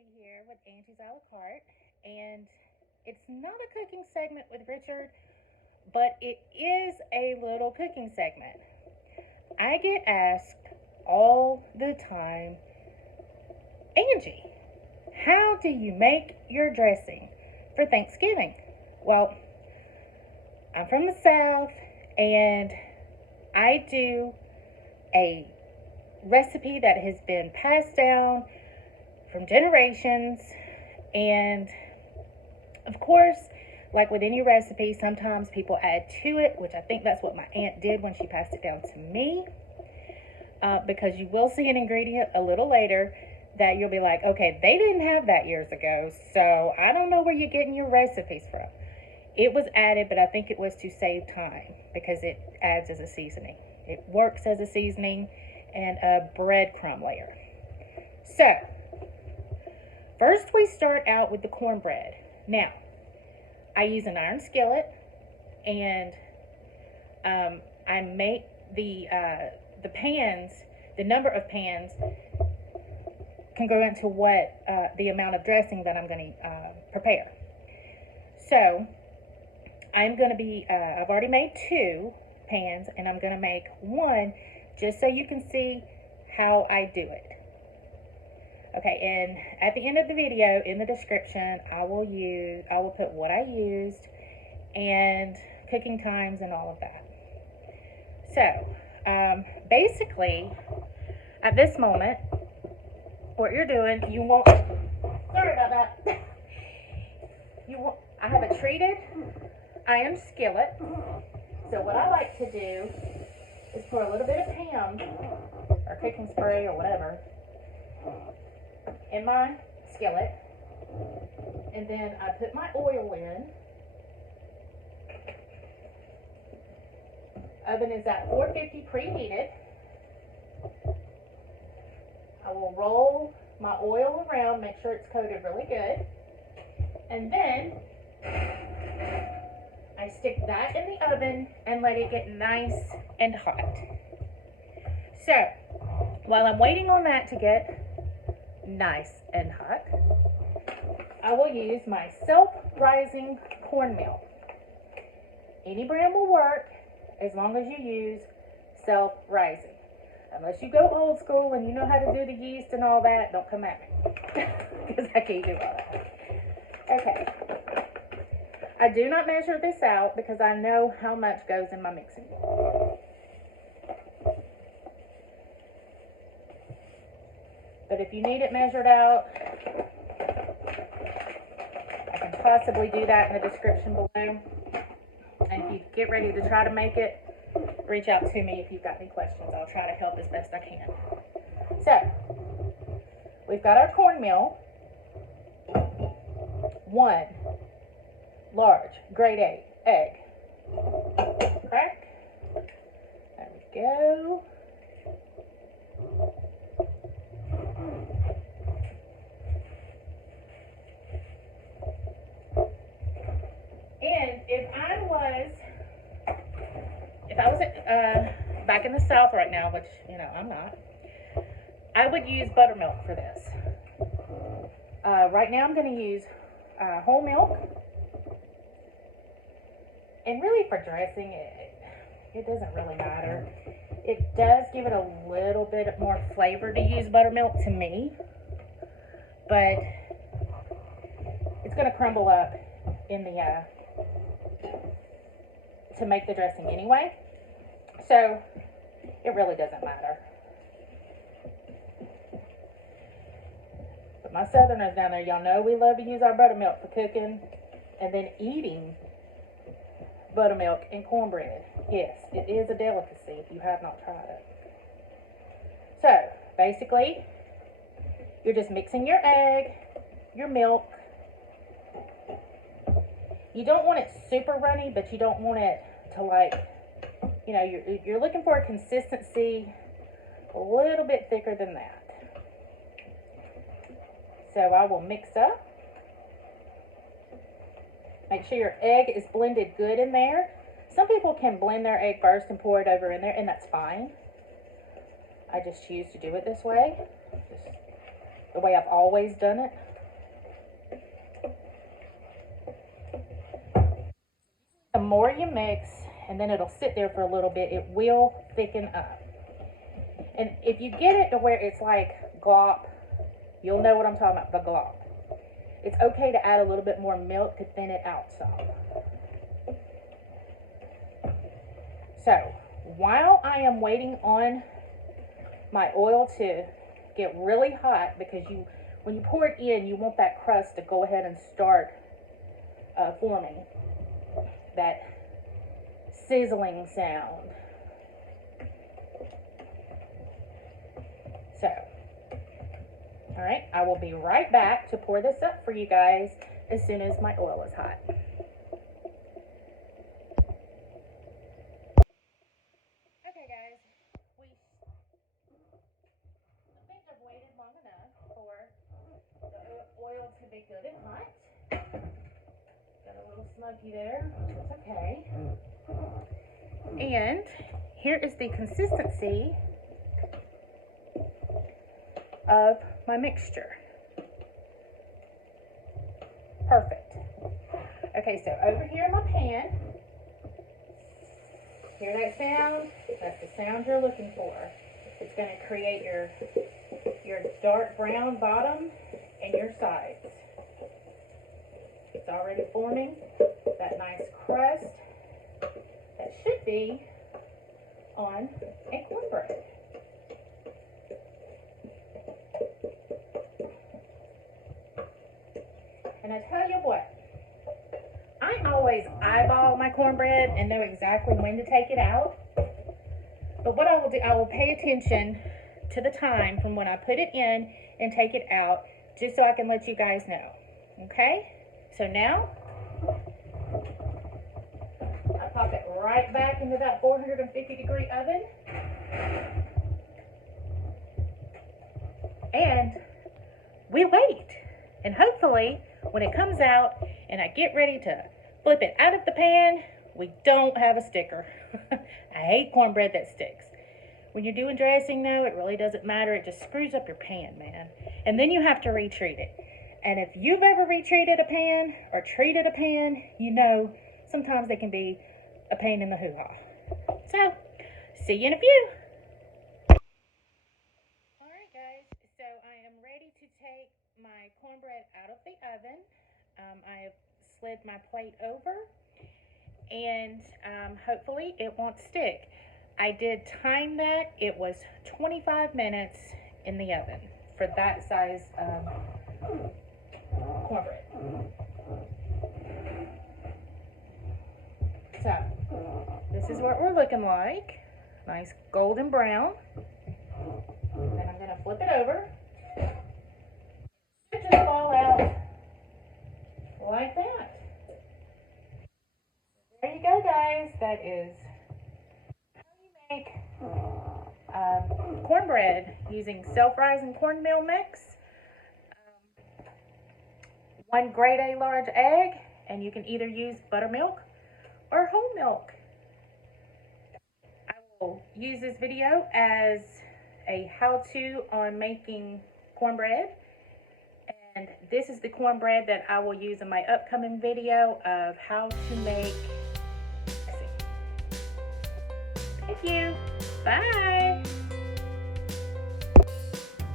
Angie here with Angie's a la carte, and it's not a cooking segment with Richard, but it is a little cooking segment. I get asked all the time, Angie, how do you make your dressing for Thanksgiving? Well, I'm from the South, and I do a recipe that has been passed down from generations. And of course, like with any recipe, sometimes people add to it, which I think that's what my aunt did when she passed it down to me. Because you will see an ingredient a little later that you'll be like, okay, they didn't have that years ago, so I don't know where you're getting your recipes from. It was added, but I think it was to save time because it adds as a seasoning. It works as a seasoning and a breadcrumb layer. So, first we start out with the cornbread. Now, I use an iron skillet, and I make the pans, the number of pans can go into what the amount of dressing that I'm going to prepare. So, I'm going to be, I've already made 2 pans, and I'm going to make 1 just so you can see how I do it. Okay, and at the end of the video, in the description, I will put what I used and cooking times and all of that. So, basically, at this moment, what you're doing, you want, sorry about that, I have a treated iron skillet. So what I like to do is pour a little bit of Pam, or cooking spray, or whatever, in my skillet, and then I put my oil in. Oven is at 450 preheated. I will roll my oil around, make sure it's coated really good, and then I stick that in the oven and let it get nice and hot. So, while I'm waiting on that to get nice and hot, I will use my self-rising cornmeal. Any brand will work as long as you use self-rising. Unless you go old school and you know how to do the yeast and all that, don't come at me, because I can't do all that. Okay. I do not measure this out because I know how much goes in my mixing bowl. But if you need it measured out, I can possibly do that in the description below. And if you get ready to try to make it, reach out to me if you've got any questions. I'll try to help as best I can. So, we've got our cornmeal. 1 large grade A egg. Crack. There we go. And if I was back in the South right now, which, you know, I'm not, I would use buttermilk for this. Right now I'm going to use whole milk. And really for dressing, it doesn't really matter. It does give it a little bit more flavor to use buttermilk to me. But it's going to crumble up in the to make the dressing anyway, so it really doesn't matter. But my Southerners down there, y'all know we love to use our buttermilk for cooking and then eating buttermilk and cornbread. Yes, it is a delicacy if you have not tried it. So basically, you're just mixing your egg, your milk. You don't want it super runny, but you don't want it to, like, you know, you're looking for a consistency a little bit thicker than that. So I will mix up. Make sure your egg is blended good in there. Some people can blend their egg first and pour it over in there, and that's fine. I just choose to do it this way. Just the way I've always done it. more you mix, and then it'll sit there for a little bit, it will thicken up. And if you get it to where it's like glop, you'll know what I'm talking about, the glop. It's okay to add a little bit more milk to thin it out some. So, while I am waiting on my oil to get really hot, because when you pour it in, you want that crust to go ahead and start forming that sizzling sound. So, all right, I will be right back to pour this up for you guys as soon as my oil is hot. Okay, guys, I think I've waited long enough for the oil to be good and hot. Got a little smoky there, which is okay. And here is the consistency of my mixture. Perfect. Okay, so over here in my pan, hear that sound? That's the sound you're looking for. It's going to create your dark brown bottom and your sides. It's already forming that nice crust that should be on a cornbread. And I tell you what, I always eyeball my cornbread and know exactly when to take it out. But what I will do, I will pay attention to the time from when I put it in and take it out, just so I can let you guys know. Okay? So now, I pop it right back into that 450-degree oven. And we wait. And hopefully, when it comes out and I get ready to flip it out of the pan, we don't have a sticker. I hate cornbread that sticks. When you're doing dressing, though, it really doesn't matter. It just screws up your pan, man. And then you have to retreat it. And if you've ever retreated a pan or treated a pan, you know sometimes they can be a pain in the hoo-ha. So, see you in a few. All right, guys. So I am ready to take my cornbread out of the oven. I have slid my plate over, and hopefully it won't stick. I did time that. It was 25 minutes in the oven for that size cornbread. So, this is what we're looking like. Nice golden brown. Then I'm going to flip it over. It just fall out like that. There you go, guys. That is how you make cornbread using self-rising cornmeal mix, 1 grade A large egg, and you can either use buttermilk or whole milk. I will use this video as a how-to on making cornbread, and this is the cornbread that I will use in my upcoming video of how to make. Thank you. Bye.